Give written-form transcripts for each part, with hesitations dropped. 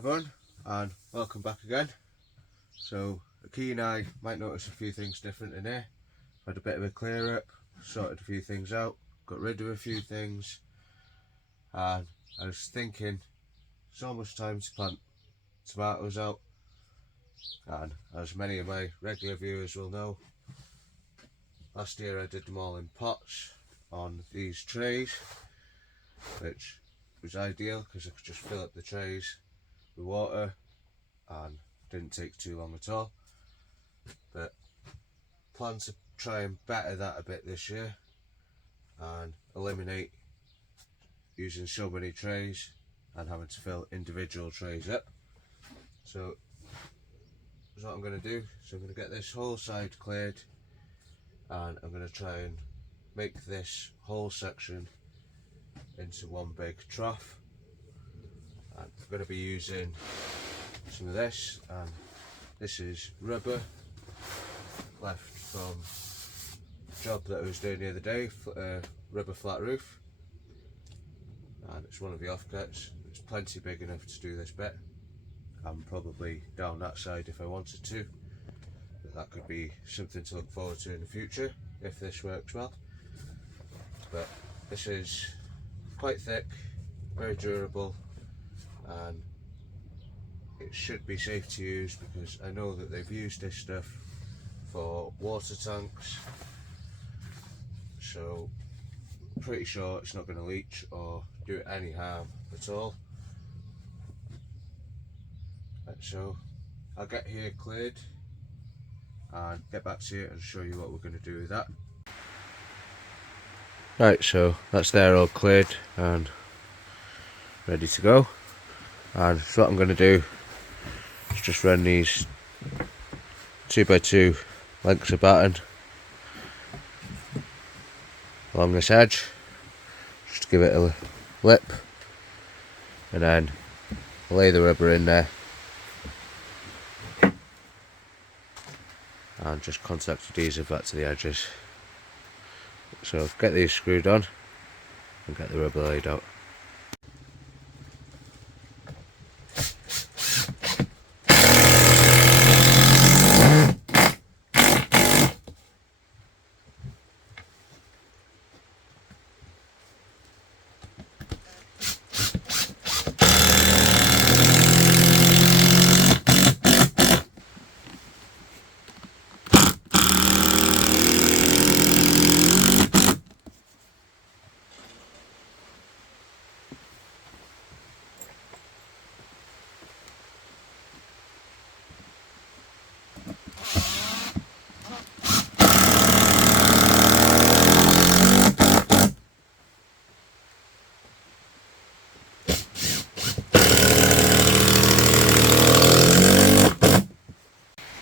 everyone, and welcome back again. So Aki and I might notice a few things different in here. Had a bit of a clear up, sorted a few things out, got rid of a few things, and I was thinking it's almost time to plant tomatoes out. And as many of my regular viewers will know, last year I did them all in pots on these trays, which was ideal because I could just fill up the trays with water and didn't take too long at all. But plan to try and better that a bit this year and eliminate using so many trays and having to fill individual trays up. So that's what I'm going to do. So I'm going to get this whole side cleared and I'm going to try and make this whole section into one big trough. And I'm going to be using some of this, and this is rubber left from a job that I was doing the other day, rubber flat roof, and it's one of the offcuts. It's plenty big enough to do this bit. I'm probably down that side if I wanted to, but that could be something to look forward to in the future if this works well. But this is quite thick, very durable, and it should be safe to use because I know that they've used this stuff for water tanks, so I'm pretty sure it's not going to leach or do it any harm at all. Right, so I'll get here cleared and get back to you and show you what we're going to do with that. Right, so that's there all cleared and ready to go, and so what I'm going to do is just run these 2x2 lengths of batten along this edge, just to give it a lip, and then lay the rubber in there and just contact adhesive that to the edges. So get these screwed on and get the rubber laid out.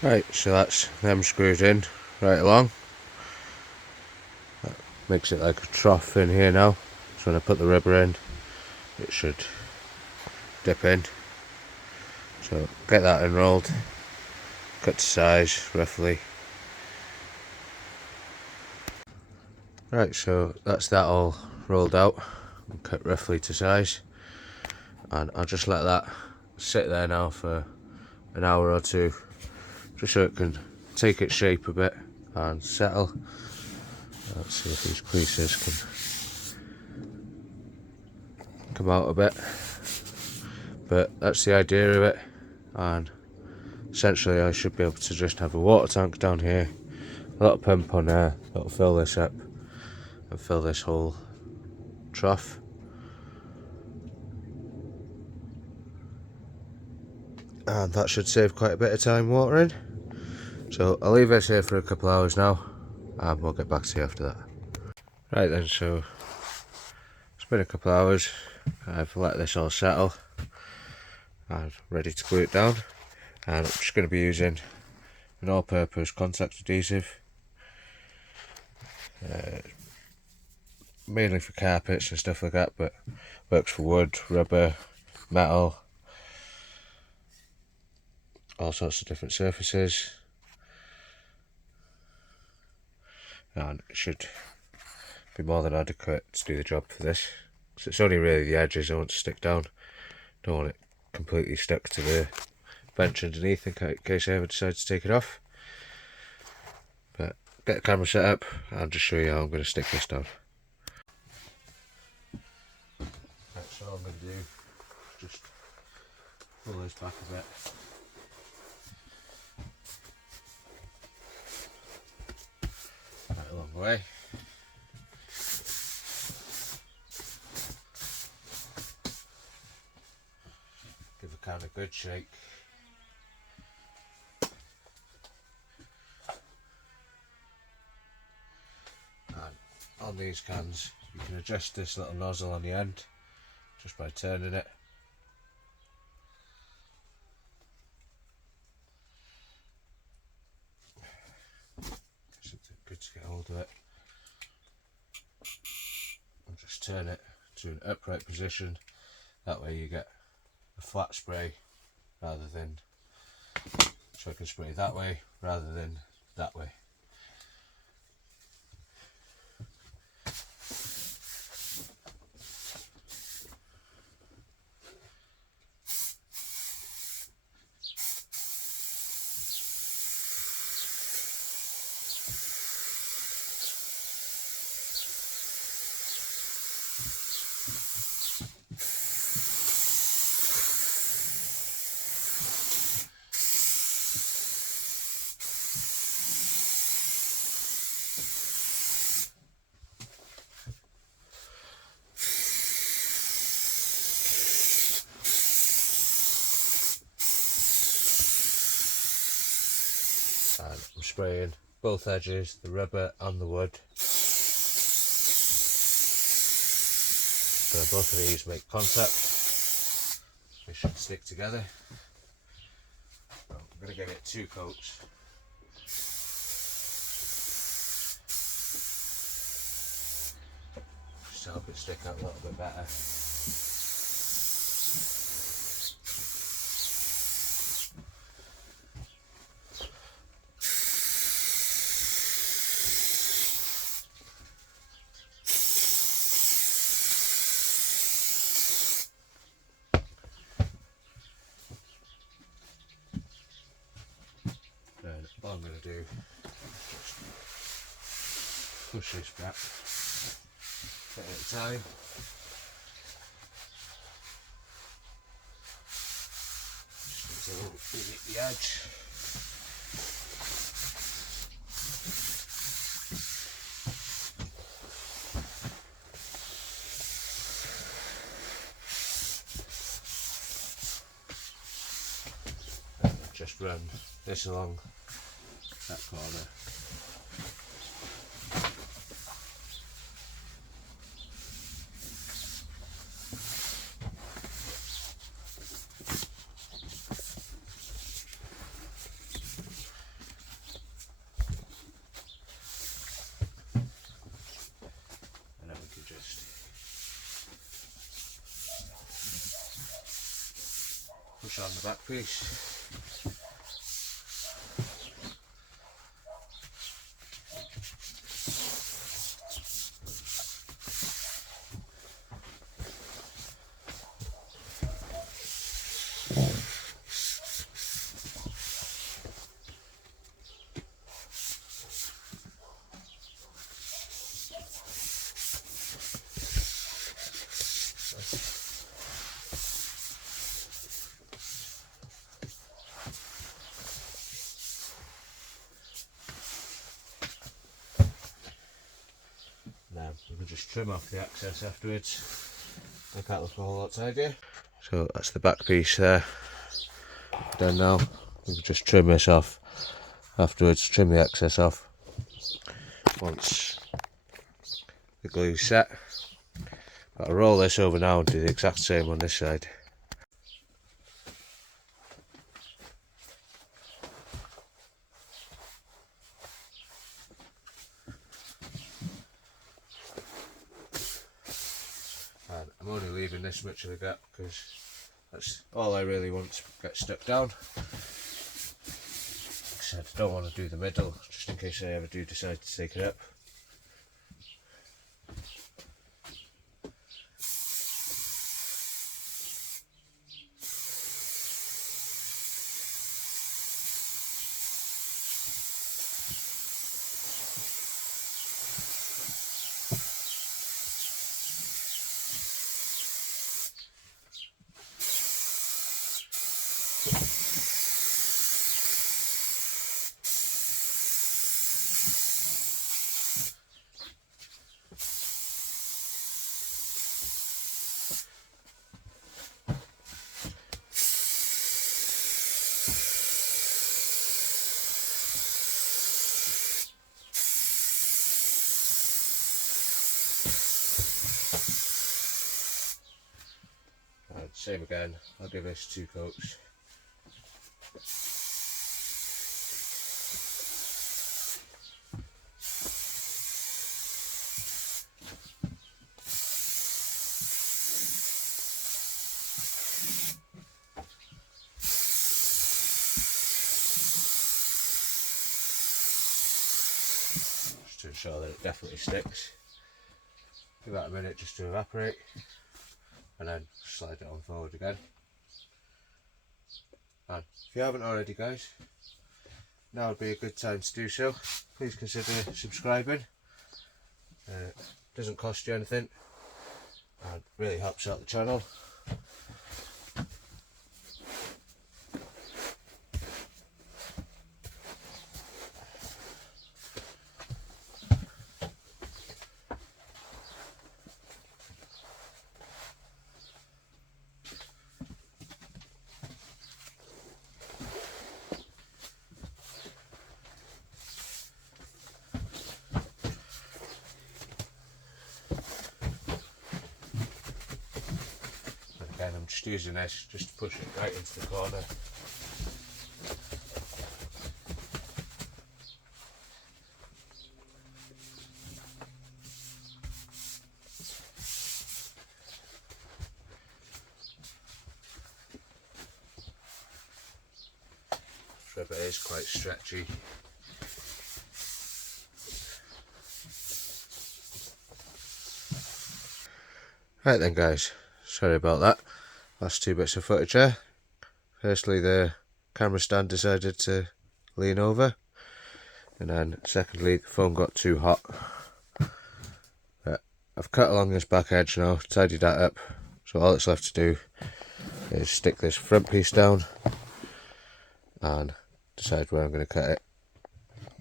Right, so that's them screwed in right along. That makes it like a trough in here now, so when I put the rubber in it should dip in. So get that enrolled, cut to size roughly. Right, so that's that all rolled out and cut roughly to size, and I'll just let that sit there now for an hour or two, just so it can take its shape a bit and settle. Let's see if these creases can come out a bit, but that's the idea of it. And essentially I should be able to just have a water tank down here, a little pump on there that'll fill this up and fill this whole trough. And that should save quite a bit of time watering. So I'll leave this here for a couple of hours now and we'll get back to you after that. Right then, so it's been a couple of hours. I've let this all settle and ready to glue it down, and I'm just going to be using an all-purpose contact adhesive, mainly for carpets and stuff like that, but works for wood, rubber, metal, all sorts of different surfaces. And it should be more than adequate to do the job for this, because it's only really the edges I want to stick down. Don't want it completely stuck to the bench underneath in case I ever decide to take it off. But get the camera set up, I'll just show you how I'm going to stick this down. That's all I'm going to do, just pull this back a bit. Right along the way. Give a can a good shake. And on these cans you can adjust this little nozzle on the end just by turning it. It's good to get hold of it. And just turn it to an upright position, that way you get a flat spray rather than, so I can spray that way rather than that way. And I'm spraying both edges, the rubber and the wood. So both of these make contact. They should stick together. I'm going to give it 2 coats. Just to help it stick out a little bit better. And all I'm going to do is just push this back a bit at a time. Just until we hit the edge. And just run this along that corner. And then we can just push on the back piece. Now we can just trim off the excess afterwards. I can't look a whole lot tidier. So that's the back piece there. Done now. We can just trim this off afterwards, trim the excess off once the glue's set. But I'll roll this over now and do the exact same on this side. And I'm only leaving this much of a gap because that's all I really want to get stuck down. Like I said, I don't want to do the middle just in case I ever do decide to take it up. Same again, I'll give this 2 coats. Just to ensure that it definitely sticks. Give that a minute just to evaporate, and then slide it on forward again. And if you haven't already, guys, now would be a good time to do so. Please consider subscribing. Doesn't cost you anything and really helps out the channel. Again, I'm just using this just to push it right into the corner. This rubber is quite stretchy. Right then, guys, sorry about that. Last 2 bits of footage there. Firstly, the camera stand decided to lean over, and then secondly, the phone got too hot. But I've cut along this back edge now, tidied that up, so all that's left to do is stick this front piece down and decide where I'm going to cut it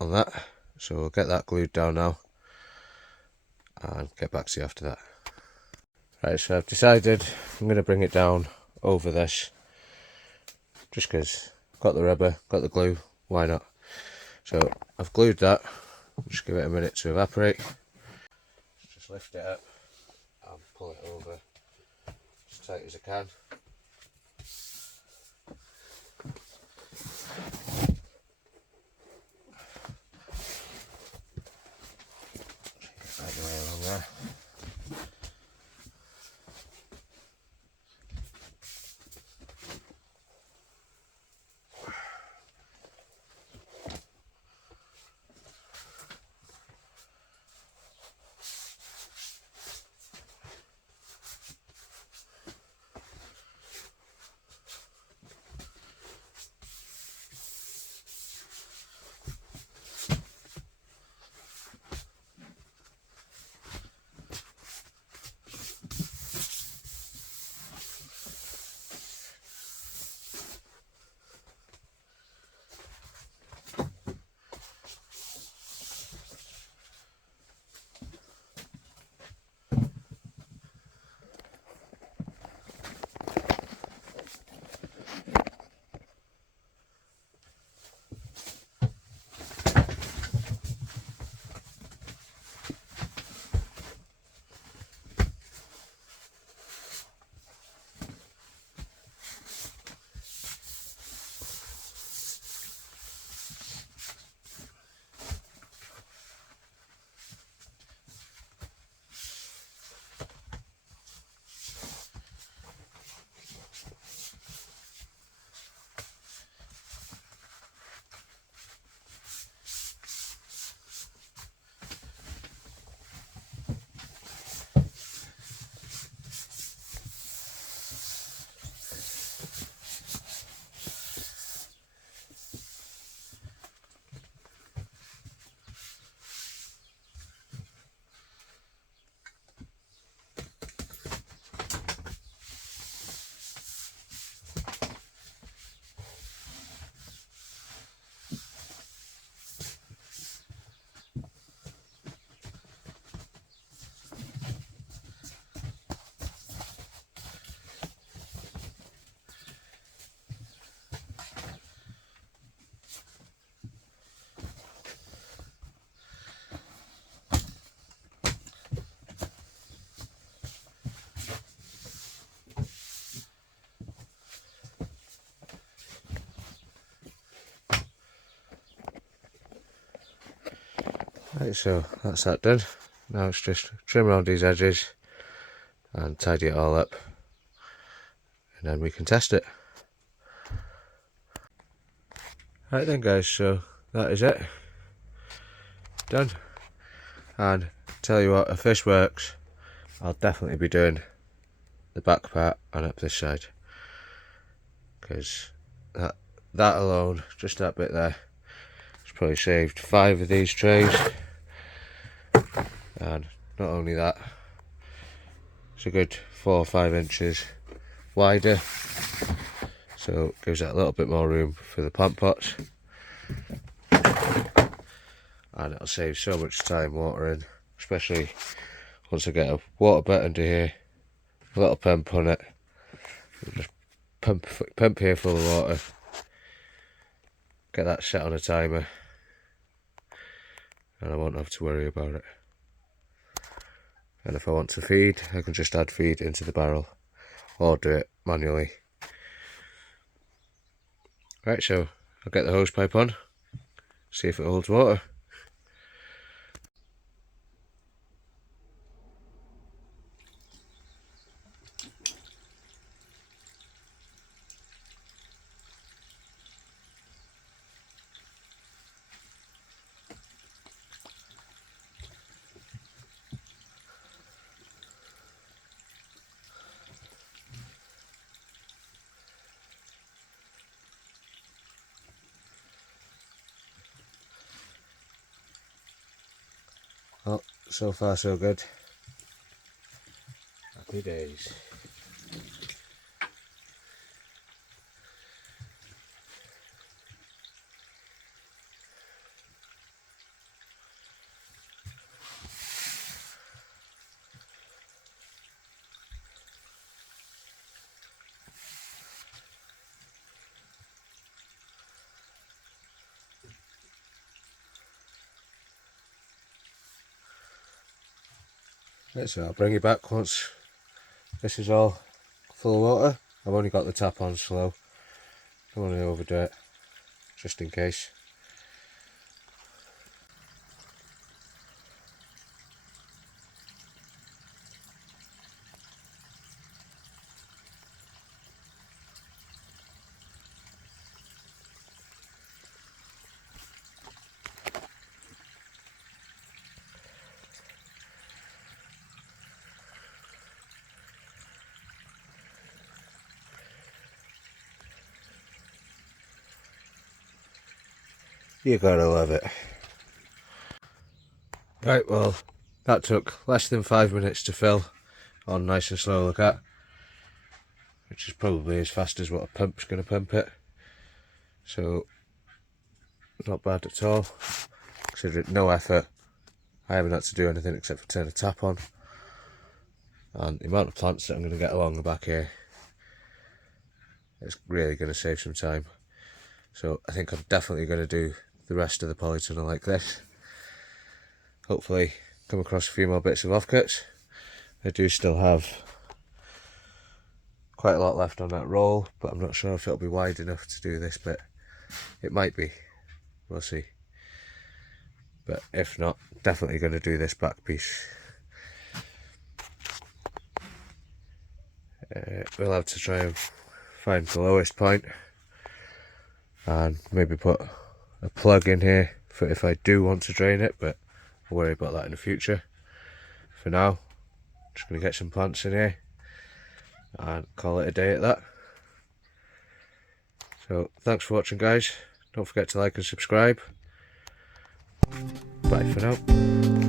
on that. So we'll get that glued down now and get back to you after that. Right, so I've decided I'm going to bring it down over this, just because I've got the rubber, got the glue, why not? So I've glued that, just give it a minute to evaporate. Just lift it up and pull it over as tight as I can. Get right the way along there. Right, so that's that done. Now it's just trim around these edges and tidy it all up, and then we can test it. Right then guys, so that is it. Done. And tell you what, if this works, I'll definitely be doing the back part and up this side, because that alone, just that bit there, has probably saved 5 of these trays. And not only that, it's a good 4 or 5 inches wider, so it gives it a little bit more room for the plant pots, and it'll save so much time watering, especially once I get a water butt under here, a little pump on it, just pump here full of water, get that set on a timer, and I won't have to worry about it. And if I want to feed, I can just add feed into the barrel or do it manually. Right, so I'll get the hose pipe on, see if it holds water. Well, so far so good. Happy days. Right, so I'll bring you back once this is all full of water. I've only got the tap on slow, don't want to overdo it, just in case. You gotta love it. Right, well, that took less than 5 minutes to fill on nice and slow look at, which is probably as fast as what a pump's going to pump it. So, not bad at all. Considering no effort, I haven't had to do anything except for turn a tap on. And the amount of plants that I'm going to get along the back here, it's really going to save some time. So I think I'm definitely going to do the rest of the polytunnel like this. Hopefully come across a few more bits of offcuts. I do still have quite a lot left on that roll, but I'm not sure if it'll be wide enough to do this bit. It might be, we'll see. But if not, definitely going to do this back piece. We'll have to try and find the lowest point and maybe put a plug in here for if I do want to drain it, but I'll worry about that in the future. For now, I'm just going to get some plants in here and call it a day at that. So thanks for watching guys, don't forget to like and subscribe. Bye for now.